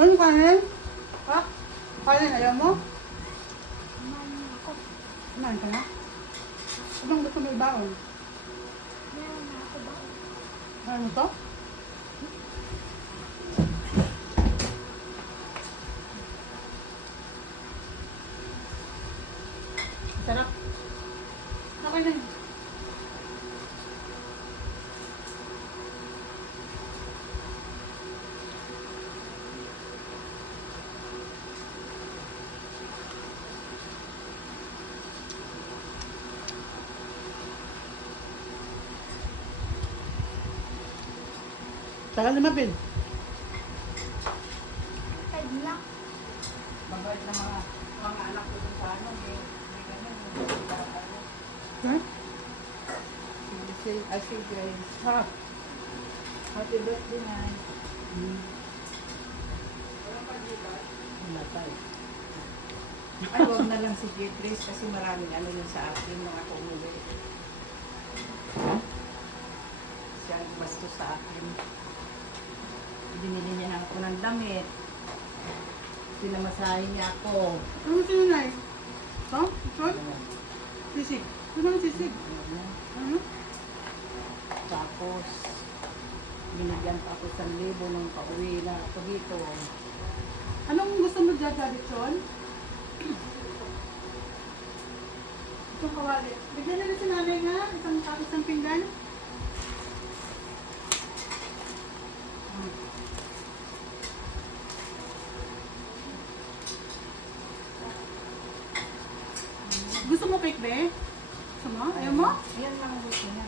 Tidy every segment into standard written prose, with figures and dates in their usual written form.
Ano kanin? Ha? Kanin, ayaw mo? Kumain ako. Kumain ka na? Anong gusto mo ibaon? Meron na ako ba? Ano to? Sarap. Okay na yun. Tagal na mapin. Five lang. Mabait na mga anak ko dun sa ano, may ganun. Ha? Say Grace. Ha? Happy birthday, man. Wala tayo. Ay, huwag na lang si Grace kasi maraming ano yun sa akin nung ako umuwi. Siya ang basto sa akin. Binili niya ako ng damit. Pinamasahin niya ako. Ano sinunay? Ha? Ito? Sisig. Ano ang sisig? Ano? Tapos, binigyan pa ako 1,000 nung pauwi na ako dito. Anong gusto mo dyan, Tradition? Itong kawali. Bigyan na rin si nanay nga. Isang pinggan. Gusto mo cake, be? Gusto mo? Ayaw mo? Ayan lang ang gusto niya.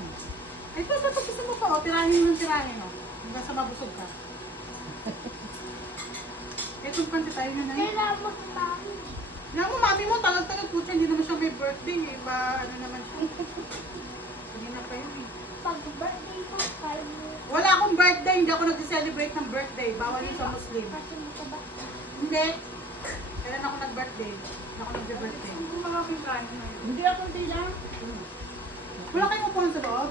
Ito, gusto mo pa. O, tirahin mo ng tirahin. O. Hanggang sa mabusog ka. Itong panti tayo na na. Kailangan mo kumain. Nga mo, mami mo, talag-talag po siya. Hindi naman siya may birthday. Eh. Ano naman siya. Hindi na pa yun eh. Pag birthday ko, kaya mo. Wala akong birthday. Hindi ako nag-celebrate ng birthday. Bawal yun sa Muslim. Kasi mo ka ba? Hindi. Kailan ako nag-birthday? Hindi ako nag-birthday. Hindi ako tila. Wala kayong upuan sa loob?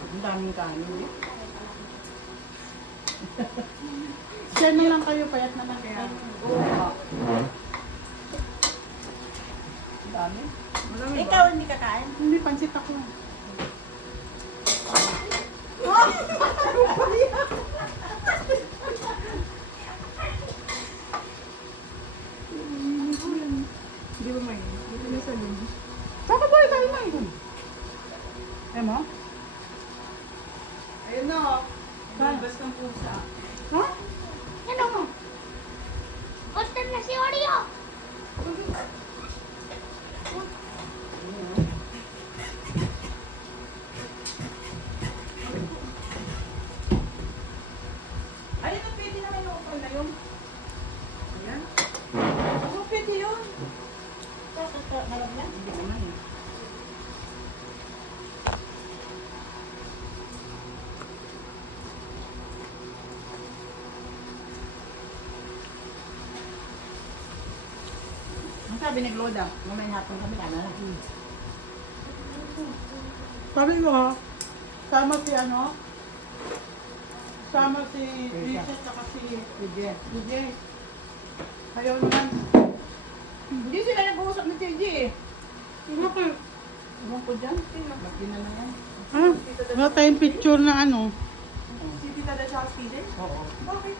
Ang daming kanin eh. Share na lang kayo. Payat naman kaya. Oo. Ang dami. Marami ba? Ikaw hindi kakain? Hindi, pansit ako. Hindi ba may? Hindi na sa lumi. Saka ba tayo na yun? Eh mo? Ayun na oh. Balbas ng pusa. Ha? Ano mo? Order na si Oreo. Ayun ang pwede naman yung upal na yun. Ayan. Oo, pwede yun. Malam yan? Hindi naman eh. Ang sabi ni Gloda, mamaya hapon kami ka na lang. Sabi mo ha? Sama si ano? Sama si Richard at si Sige. DJ. Ayaw naman. Hindi sila nag-uusap ni TJ eh. Bakit? Ewan ko dyan. Lagi na na yan. Ha? Wala tayong picture na ano. Si Tita Dasha PJ? Oo. Bakit?